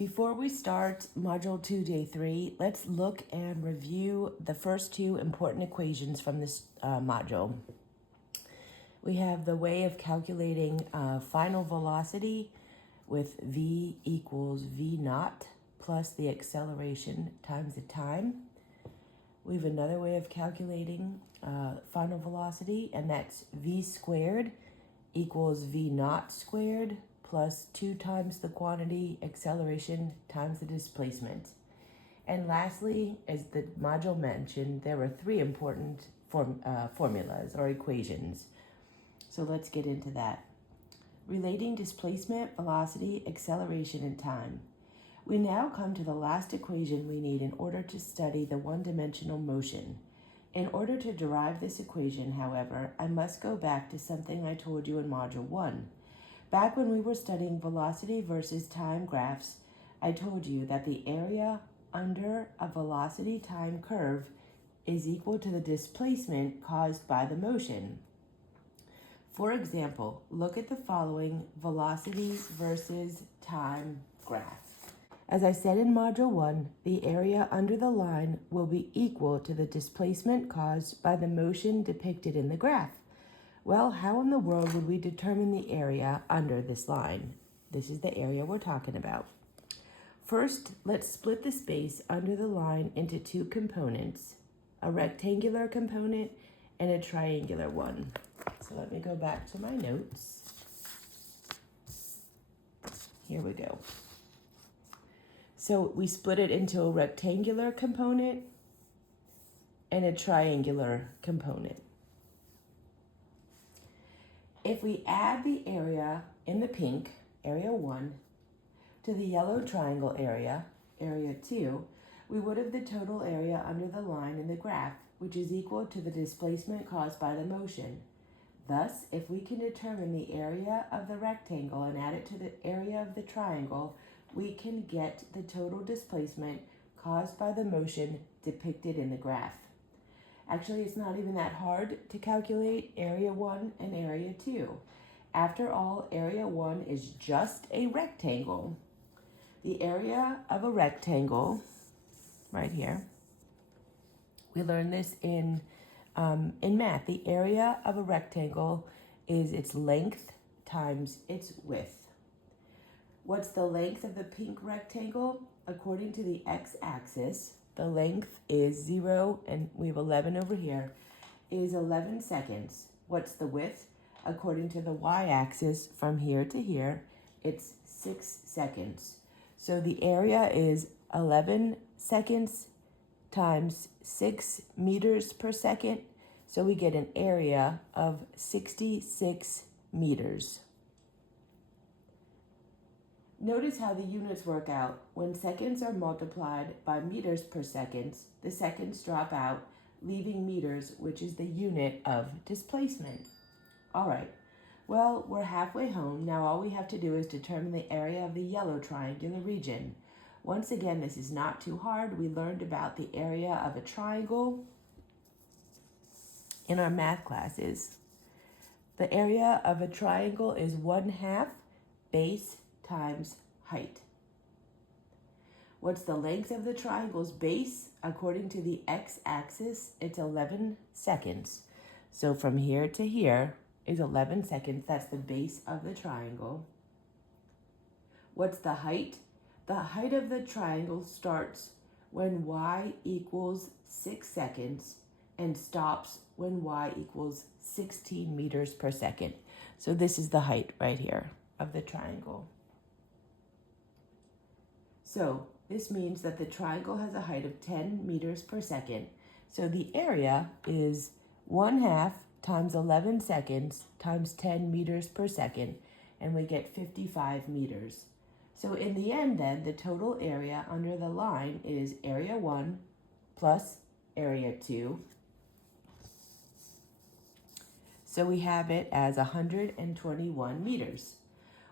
Before we start Module 2, Day 3, let's look and review the first two important equations from this module. We have the way of calculating final velocity with v equals v naught plus the acceleration times the time. We have another way of calculating final velocity, and that's v squared equals v naught squared plus 2 times the quantity acceleration times the displacement. And lastly, as the module mentioned, there were 3 important formulas or equations. So let's get into that. Relating displacement, velocity, acceleration, and time. We now come to the last equation we need in order to study the one-dimensional motion. In order to derive this equation, however, I must go back to something I told you in Module 1. Back when we were studying velocity versus time graphs, I told you that the area under a velocity time curve is equal to the displacement caused by the motion. For example, look at the following velocity versus time graph. As I said in Module 1, the area under the line will be equal to the displacement caused by the motion depicted in the graph. Well, how in the world would we determine the area under this line? This is the area we're talking about. First, let's split the space under the line into 2 components, a rectangular component and a triangular one. So let me go back to my notes. Here we go. So we split it into a rectangular component and a triangular component. If we add the area in the pink, area 1, to the yellow triangle area, area 2, we would have the total area under the line in the graph, which is equal to the displacement caused by the motion. Thus, if we can determine the area of the rectangle and add it to the area of the triangle, we can get the total displacement caused by the motion depicted in the graph. Actually, it's not even that hard to calculate area 1 and area 2. After all, area 1 is just a rectangle. The area of a rectangle, right here, we learned this in math. The area of a rectangle is its length times its width. What's the length of the pink rectangle? According to the x-axis, the length is 0, and we have 11 over here, is 11 seconds. What's the width? According to the y-axis, from here to here, it's 6 seconds. So the area is 11 seconds times 6 meters per second. So we get an area of 66 meters. Notice how the units work out. When seconds are multiplied by meters per second, the seconds drop out, leaving meters, which is the unit of displacement. All right, well, we're halfway home. Now all we have to do is determine the area of the yellow triangular region. Once again, this is not too hard. We learned about the area of a triangle in our math classes. The area of a triangle is 1/2 base times height. What's the length of the triangle's base? According to the x-axis, it's 11 seconds. So from here to here is 11 seconds. That's the base of the triangle. What's the height? The height of the triangle starts when y equals 6 seconds and stops when y equals 16 meters per second. So this is the height right here of the triangle. So this means that the triangle has a height of 10 meters per second. So the area is 1/2 times 11 seconds times 10 meters per second, and we get 55 meters. So in the end then, the total area under the line is area 1 plus area 2. So we have it as 121 meters.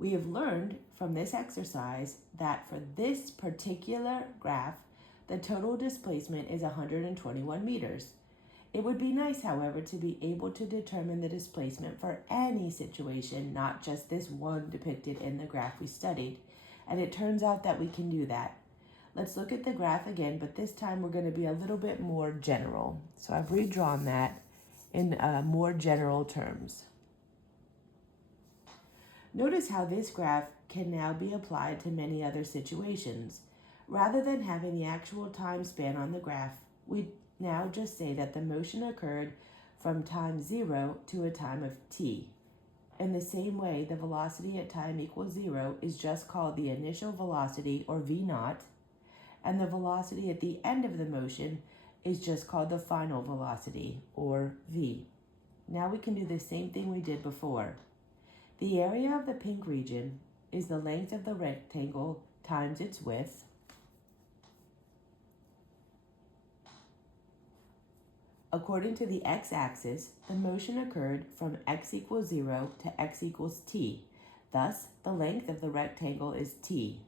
We have learned from this exercise that for this particular graph, the total displacement is 121 meters. It would be nice, however, to be able to determine the displacement for any situation, not just this one depicted in the graph we studied. And it turns out that we can do that. Let's look at the graph again, but this time we're going to be a little bit more general. So I've redrawn that in more general terms. Notice how this graph can now be applied to many other situations. Rather than having the actual time span on the graph, we now just say that the motion occurred from time 0 to a time of t. In the same way, the velocity at time equals 0 is just called the initial velocity, or v0, and the velocity at the end of the motion is just called the final velocity, or v. Now we can do the same thing we did before. The area of the pink region is the length of the rectangle times its width. According to the x-axis, the motion occurred from x equals 0 to x equals t. Thus, the length of the rectangle is t.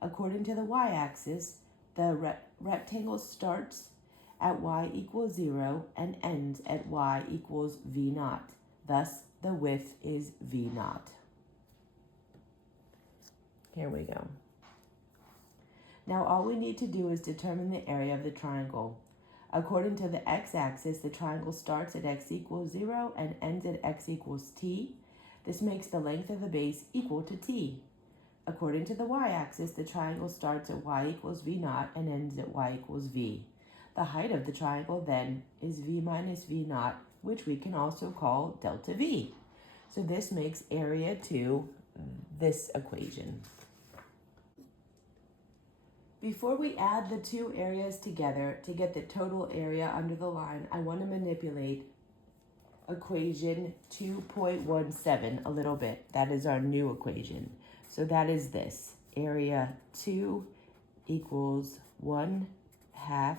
According to the y-axis, the rectangle starts at y equals 0 and ends at y equals v0. Thus, the width is v0. Here we go. Now all we need to do is determine the area of the triangle. According to the x-axis, the triangle starts at x equals 0 and ends at x equals t. This makes the length of the base equal to t. According to the y-axis, the triangle starts at y equals v0 and ends at y equals v. The height of the triangle then is v minus v0, which we can also call delta v. So this makes area to this equation. Before we add the two areas together to get the total area under the line, I want to manipulate equation 2.17 a little bit. That is our new equation. So that is this. Area 2 equals 1/2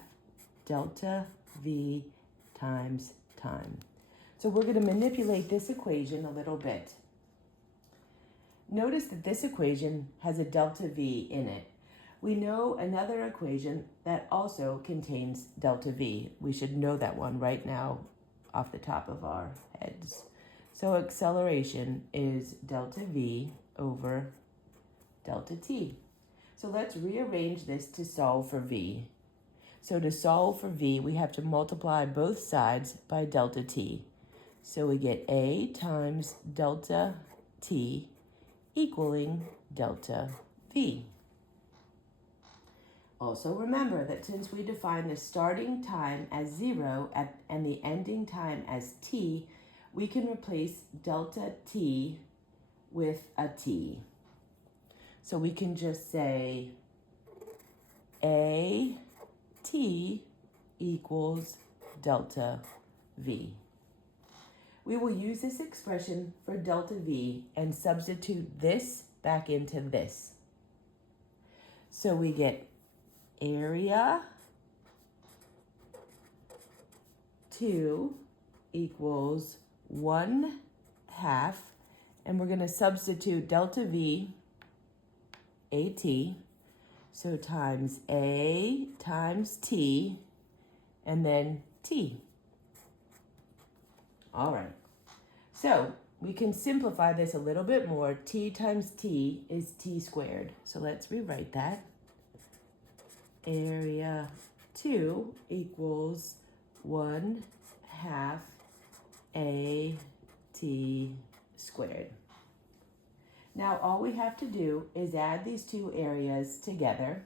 delta v times time. So we're going to manipulate this equation a little bit. Notice that this equation has a delta v in it. We know another equation that also contains delta v. We should know that one right now off the top of our heads. So acceleration is delta v over delta t. So let's rearrange this to solve for v. So to solve for v, we have to multiply both sides by delta t. So we get a times delta t equaling delta v. Also remember that since we define the starting time as 0 and the ending time as t, we can replace delta t with a t. So we can just say a t equals delta v. We will use this expression for delta v and substitute this back into this. So we get area 2 equals 1/2, and we're going to substitute delta v, at, so times a times t, and then t. All right, so we can simplify this a little bit more. T times t is t squared. So let's rewrite that. Area 2 equals 1/2 at squared. Now all we have to do is add these two areas together.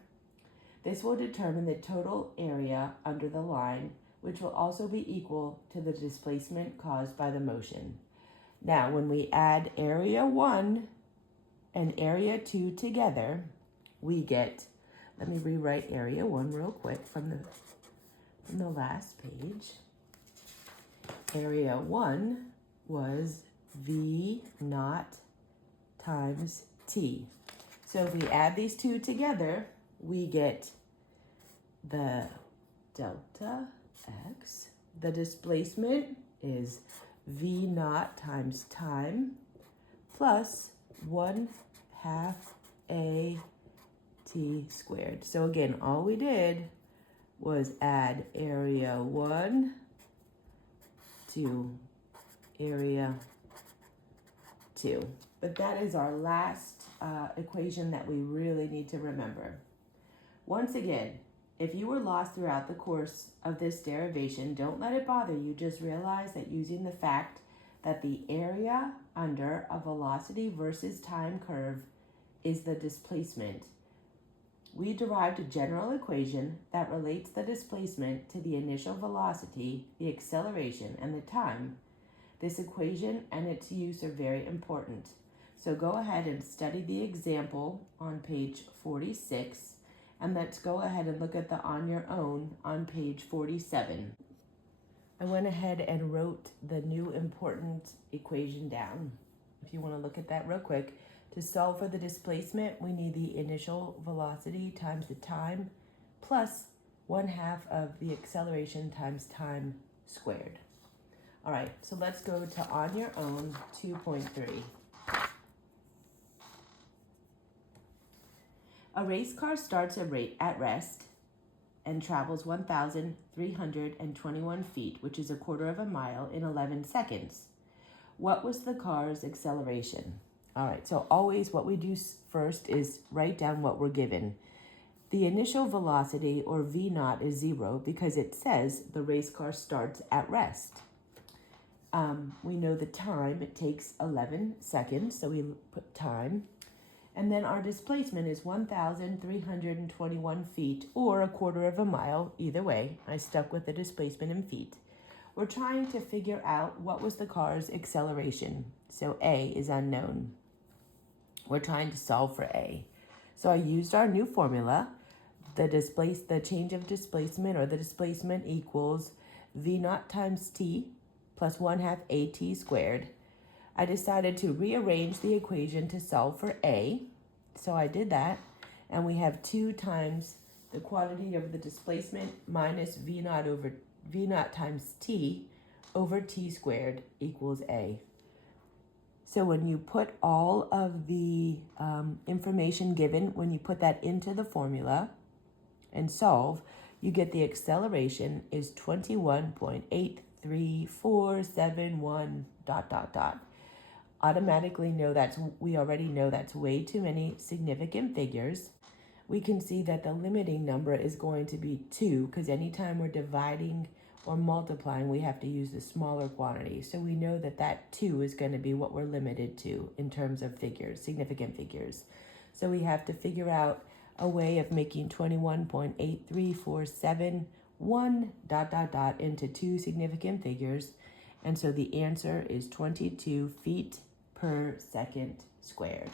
This will determine the total area under the line, which will also be equal to the displacement caused by the motion. Now when we add area 1 and area 2 together, we get, let me rewrite area 1 real quick from the last page. Area 1 was v0 times t. So if we add these two together, we get the delta x. The displacement is v0 times time plus 1/2 at squared. So again, all we did was add area 1 to area 2. But that is our last equation that we really need to remember. Once again, if you were lost throughout the course of this derivation, don't let it bother you. Just realize that using the fact that the area under a velocity versus time curve is the displacement, we derived a general equation that relates the displacement to the initial velocity, the acceleration, and the time. This equation and its use are very important. So go ahead and study the example on page 46, and let's go ahead and look at the on your own on page 47. I went ahead and wrote the new important equation down. If you want to look at that real quick, to solve for the displacement, we need the initial velocity times the time plus 1/2 of the acceleration times time squared. All right, so let's go to on your own 2.3. A race car starts at rest and travels 1,321 feet, which is 1/4 of a mile, in 11 seconds. What was the car's acceleration? All right, so always what we do first is write down what we're given. The initial velocity, or V0, is 0 because it says the race car starts at rest. We know the time, it takes 11 seconds, so we put time. And then our displacement is 1,321 feet, or 1/4 of a mile. Either way, I stuck with the displacement in feet. We're trying to figure out what was the car's acceleration. So A is unknown. We're trying to solve for A. So I used our new formula. The change of displacement, or the displacement, equals V0 times T plus 1/2 AT squared. I decided to rearrange the equation to solve for A. So I did that, and we have 2 times the quantity of the displacement minus V0 times T over T squared equals A. So when you put all of the information given, when you put that into the formula and solve, you get the acceleration is 21.83471 ... Automatically know we already know that's way too many significant figures. We can see that the limiting number is going to be 2, because anytime we're dividing or multiplying, we have to use the smaller quantity. So we know that 2 is going to be what we're limited to in terms of figures, significant figures. So we have to figure out a way of making 21.83471 ... into 2 significant figures. And so the answer is 22 feet per second squared.